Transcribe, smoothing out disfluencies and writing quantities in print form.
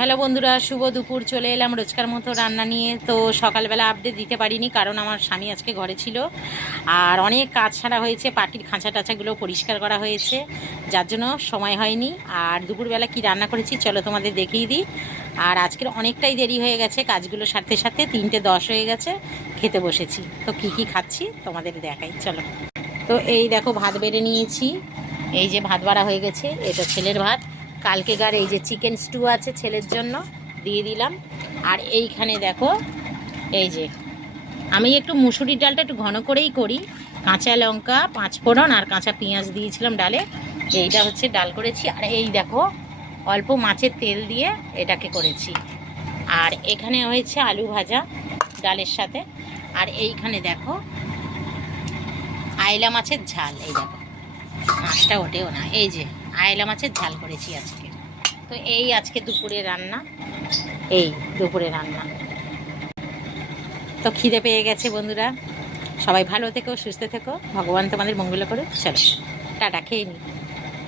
Hello বন্ধুরা, শুভ দুপুর। চলে এলাম রোজকার মতো রান্না নিয়ে। তো সকালবেলা আপডেট দিতে পারিনি, কারণ আমার স্বামী আজকে ঘরে ছিল আর অনেক কাজ সারা হয়েছে, পাটির খাঁচা টাচাগুলো পরিষ্কার করা হয়েছে, যার জন্য সময় হয়নি। আর দুপুরবেলা কি রান্না করেছি চলো তোমাদের দেখিয়ে দিই। আর আজকের অনেকটাই দেরি হয়ে গেছে, কাজগুলো সারতে সারতে 3:10 হয়ে গেছে। খেতে বসেছি, তো কি কি খাচ্ছি তোমাদের দেখাই চলো। তো এই দেখো, ভাত বেড়ে নিয়েছি। এই যে ভাত বাড়া হয়ে গেছে, এটা ছেলের ভাত। কালকেকার এই যে চিকেন স্টু আছে, ছেলের জন্য দিয়ে দিলাম। আর এইখানে দেখো, এই যে আমি একটু মুসুরির ডালটা একটু ঘন করেই করি। কাঁচা লঙ্কা, 5 ফোড়ন আর কাঁচা পেঁয়াজ দিয়েছিলাম ডালে। এইটা হচ্ছে ডাল করেছি। আর এই দেখো, অল্প মাছের তেল দিয়ে এটাকে করেছি। আর এখানে হয়েছে আলু ভাজা ডালের সাথে। আর এইখানে দেখো আয়লা মাছের ঝাল। এই দেখো, মাছটা ওঠেও না। এই যে আয়লা মাছের ঝাল করেছি আজকে। তো এই আজকে দুপুরে রান্না, এই দুপুরে রান্না। তো খিদে পেয়ে গেছে বন্ধুরা। সবাই ভালো থেকো, সুস্থ থেকো, ভগবান তোমাদের মঙ্গল করুক। চলো টাটা, খেয়ে নিই।